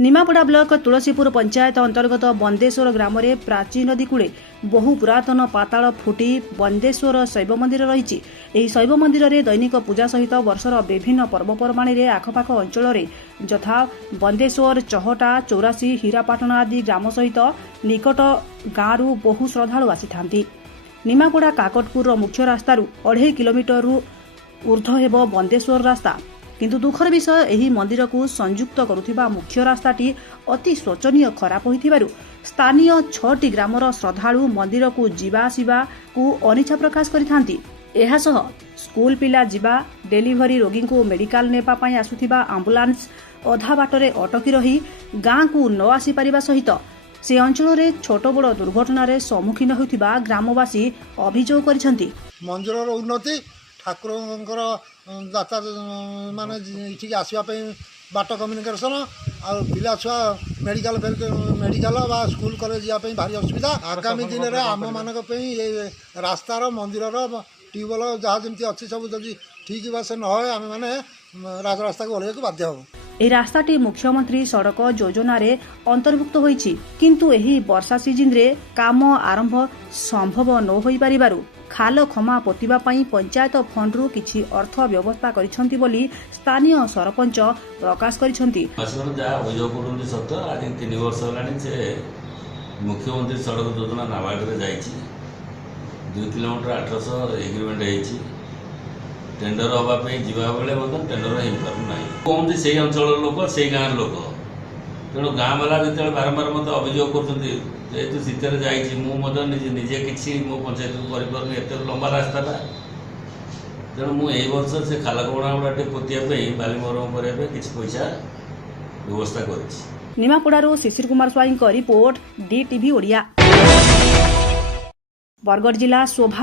Nimapada block Tulsipur panchayat अंतर्गत बंदेश्वर ग्राम में प्राचीन नदी कूड़े बहु पुरातन पाताल फुटी बंदेश्वर शैव मंदिर रही शैव मंदिर में दैनिक पूजा सहित वर्षर विभिन्न पर्वपर्वाणी में आखपाख अंचल यथा बंदेश्वर चहटा चौरासी हीरापाटना आदि ग्राम सहित निकट गाँव बहु श्रद्धालु आसी निमापड़ा काकटपुर मुख्य रास्तार 2.5 किलोमीटर ऊर्ध्व हेब बंदेश्वर रास्ता किंतु दुखर विषय एही मंदिर को संयुक्त करुथिबा मुख्य रास्ताटी अति शोचनीय खराब होइथिबारु स्थानीय 6टी ग्रामर श्रद्धालु मंदिर को जीवा आसिबा को अनिच्छा प्रकाश करिथांती। एहासह स्कूल पिला जीवा डेलीवरी रोगी को मेडिकल नेपा पई आसुथिबा एम्बुलेंस अधा बाटरे अटकी रही गाँ को न आसी परिबा सहित से अंचल रे छोट बड़ दुर्घटना रे सम्मुखीन होइथिबा ग्रामवासी अभियोग करिसंती। मंदिर उन्नति ठाकुर दाता माने इठिक आसवाई बाट कम्युनिकेशन आ पिला छुआ मेडिकल बा स्कूल कॉलेज जावाई भारी असुविधा। आगामी दिन में आम मान रास्तार मंदिर ट्यूबवेल जहाँ जमी अच्छी सब जब ठीक बा से न आम मैंने राजरास्ता को ओह्लैया बाध्य हूँ। ए रास्ताटी मुख्यमंत्री सड़क योजना रे अंतर्भुक्त होईछि किंतु एही वर्षा सीजन रे काम आरंभ संभव न होई परिबारु खाल खमा पोतिबा पई पंचायत फंड रु किछि अर्थ व्यवस्था करिसंती बोली स्थानीय सरपंच प्रकाश करिसंती। सत आज 3 वर्ष होलानी से मुख्यमंत्री सड़क योजना नाबार्ड रे जाईछि 2 किलोमीटर 800 एग्रीमेंट हेछि टेंडर हवा पे जीवा बेले मतलब टेंडर हो पारु नाही कहते से अंचल लोक से गाँव लोक तेणु गाँ वाला जो बारंबार मत अभियोग करते जेहेतु शीतर जाइए निजे किसी मो पंचायत को करपारे एत लंबा रास्ताटा तेणु मुझे वर्ष से खालकबणा गुड़ा पोतियापी बालीमरम करने किसी पैसा व्यवस्था कर। निमापड़ारू शिशिर कुमार स्वाई रिपोर्ट DTV ओडिया। बरगढ़ जिला शोभा